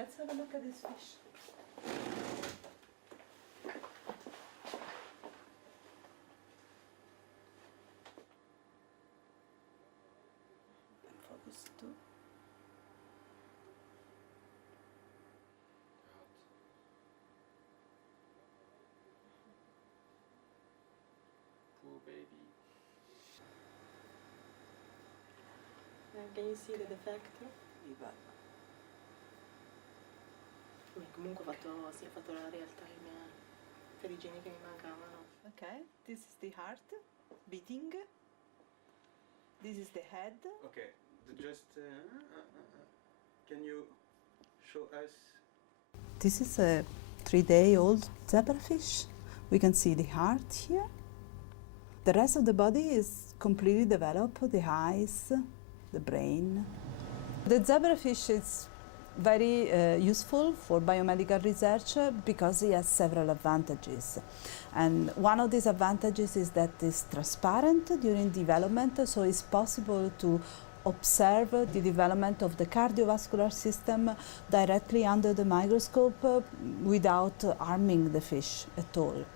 Let's have a look at this fish. Focus too. Poor baby. Can you see the defect? Comunque ho fatto la realtà ferigeni che mi mancavano. Okay, this is the heart beating. This is the head. Okay, just can you show us? This is a 3-day-old zebrafish. We can see the heart here. The rest of the body is completely developed, the eyes, the brain. The zebrafish is very useful for biomedical research because it has several advantages. And one of these advantages is that it's transparent during development, so it's possible to observe the development of the cardiovascular system directly under the microscope without harming the fish at all.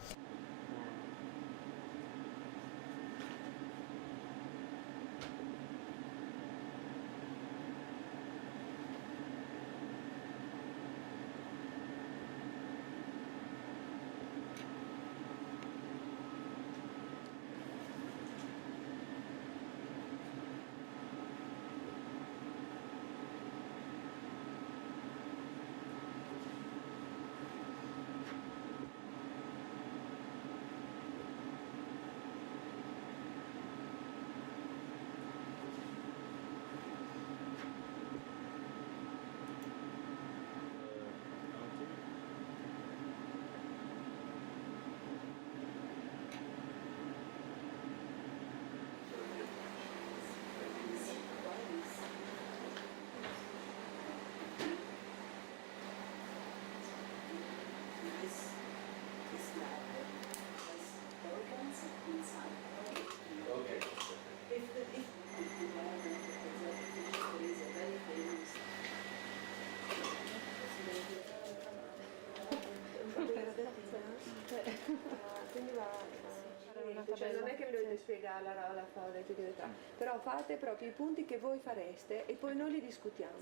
Cioè non è che mi dovete spiegare la favola eccetera, però fate proprio i punti che voi fareste e poi noi li discutiamo.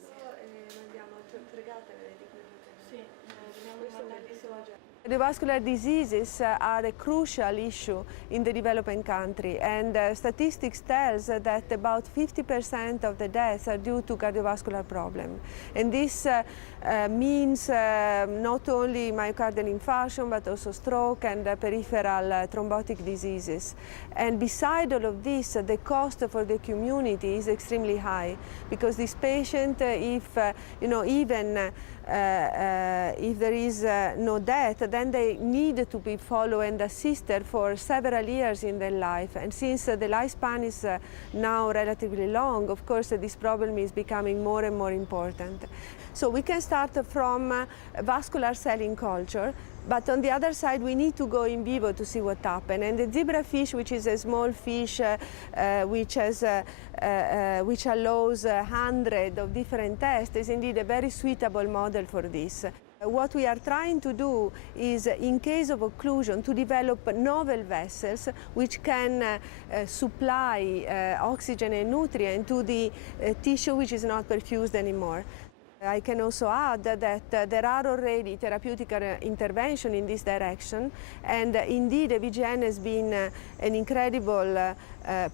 Mandiamo fregate di quello. Sì, dobbiamo mandarli già. Cardiovascular diseases are a crucial issue in the developing country, and statistics tells that about 50% of the deaths are due to cardiovascular problem. And this means not only myocardial infarction but also stroke and peripheral thrombotic diseases. And beside all of this, the cost for the community is extremely high, because this patient, if even if there is no death, then they need to be followed and assisted for several years in their life. And since the lifespan is now relatively long, of course this problem is becoming more and more important. So we can start from vascular cell in culture, but on the other side we need to go in vivo to see what happens. And the zebrafish, which is a small fish which allows hundreds of different tests, is indeed a very suitable model for this. What we are trying to do is, in case of occlusion, to develop novel vessels which can supply oxygen and nutrient to the tissue which is not perfused anymore. I can also add that there are already therapeutic intervention in this direction, and indeed VGN has been an incredible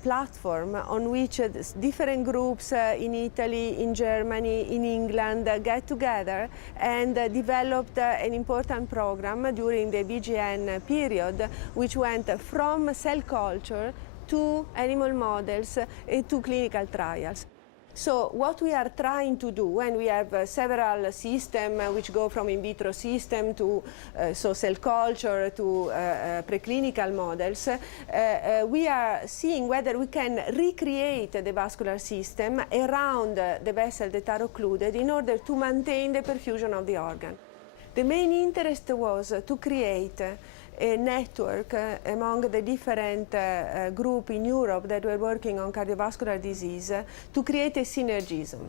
platform on which different groups in Italy, in Germany, in England get together and developed an important program during the VGN period, which went from cell culture to animal models and to clinical trials. So what we are trying to do when we have several systems which go from in vitro system to cell culture to preclinical models, we are seeing whether we can recreate the vascular system around the vessels that are occluded in order to maintain the perfusion of the organ. The main interest was to create a network among the different groups in Europe that were working on cardiovascular disease to create a synergism.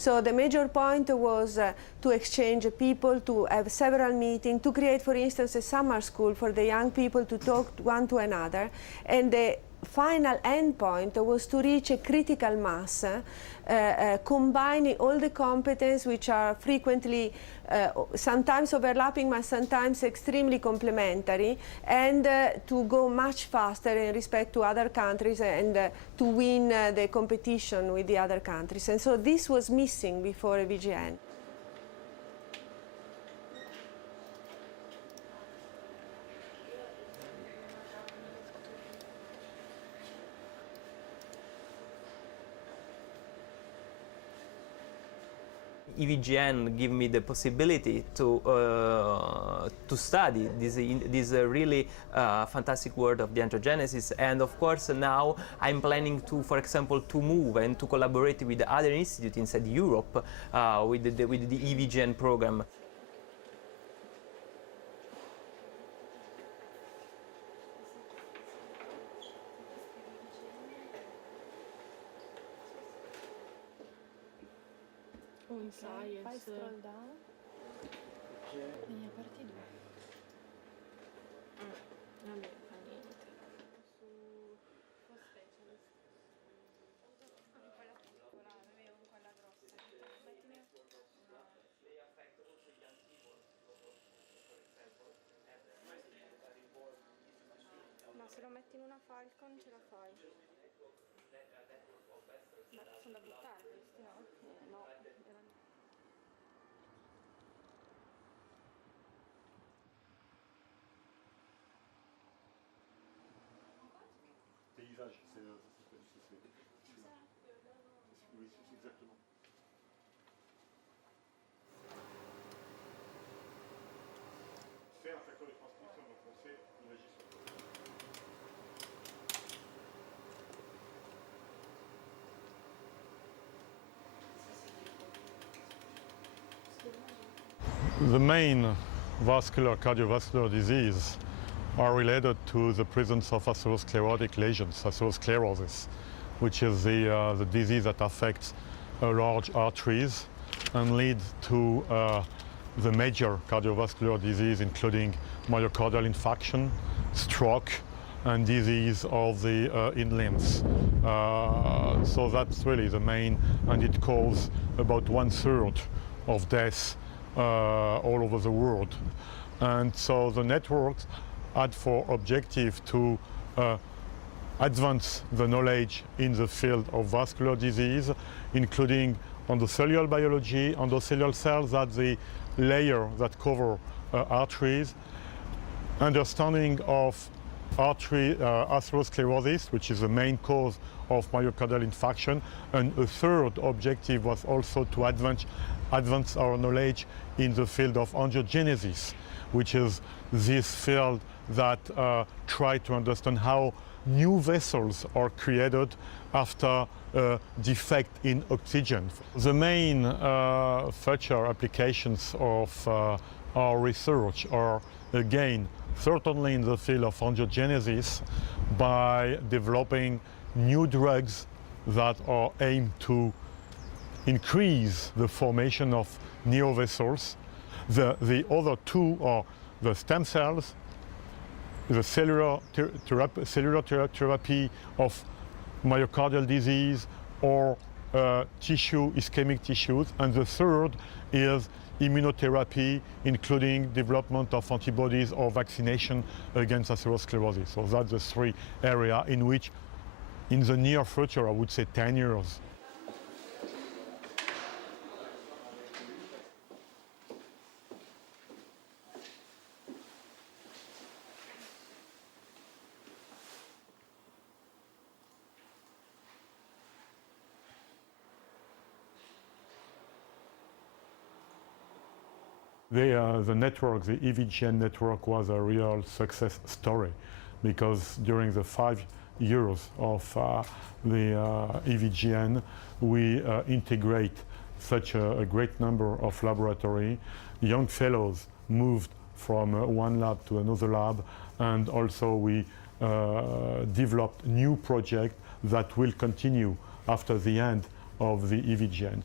So the major point was to exchange people, to have several meetings, to create, for instance, a summer school for the young people to talk one to another. And the final end point was to reach a critical mass, combining all the competences which are frequently sometimes overlapping but sometimes extremely complementary, and to go much faster in respect to other countries and to win the competition with the other countries. And so this was missing before EVGN. EVGN gave me the possibility to study this really fantastic world of the angiogenesis, and of course now I'm planning to, for example, to move and to collaborate with other institutes inside Europe with the EVGN program. Fai scroll down. Vieni a parte 2. Vabbè, fa niente. Su specialist. Quella piccola, avevo quella grossa. Ma se lo metti in una Falcon ce la fai. Ma sono da buttare questi, no? No. Paysage, c'est oui, c'est exactement. C'est un facteur de transcription, donc on sait il agit sur The main vascular cardiovascular disease are related to the presence of atherosclerotic lesions, atherosclerosis, which is the disease that affects large arteries and leads to the major cardiovascular disease, including myocardial infarction, stroke, and disease of the limbs. So that's really the main, and it causes about 1/3 of deaths all over the world. And so the networks had for objective to advance the knowledge in the field of vascular disease, including endocellular biology, endocellular cells, that's the layer that cover arteries, understanding of artery atherosclerosis, which is the main cause of myocardial infarction, and a third objective was also to advance our knowledge in the field of angiogenesis, which is this field that try to understand how new vessels are created after a defect in oxygen. The main future applications of our research are, again, certainly in the field of angiogenesis, by developing new drugs that are aimed to increase the formation of new vessels. The other two are the stem cells, the cellular therapy of myocardial disease or ischemic tissues, and the third is immunotherapy, including development of antibodies or vaccination against atherosclerosis. So that's the three areas in which, in the near future, I would say 10 years, the network, the EVGN network, was a real success story, because during the 5 years of the EVGN, we integrate such a great number of laboratory. Young fellows moved from one lab to another lab, and also we developed new projects that will continue after the end of the EVGN.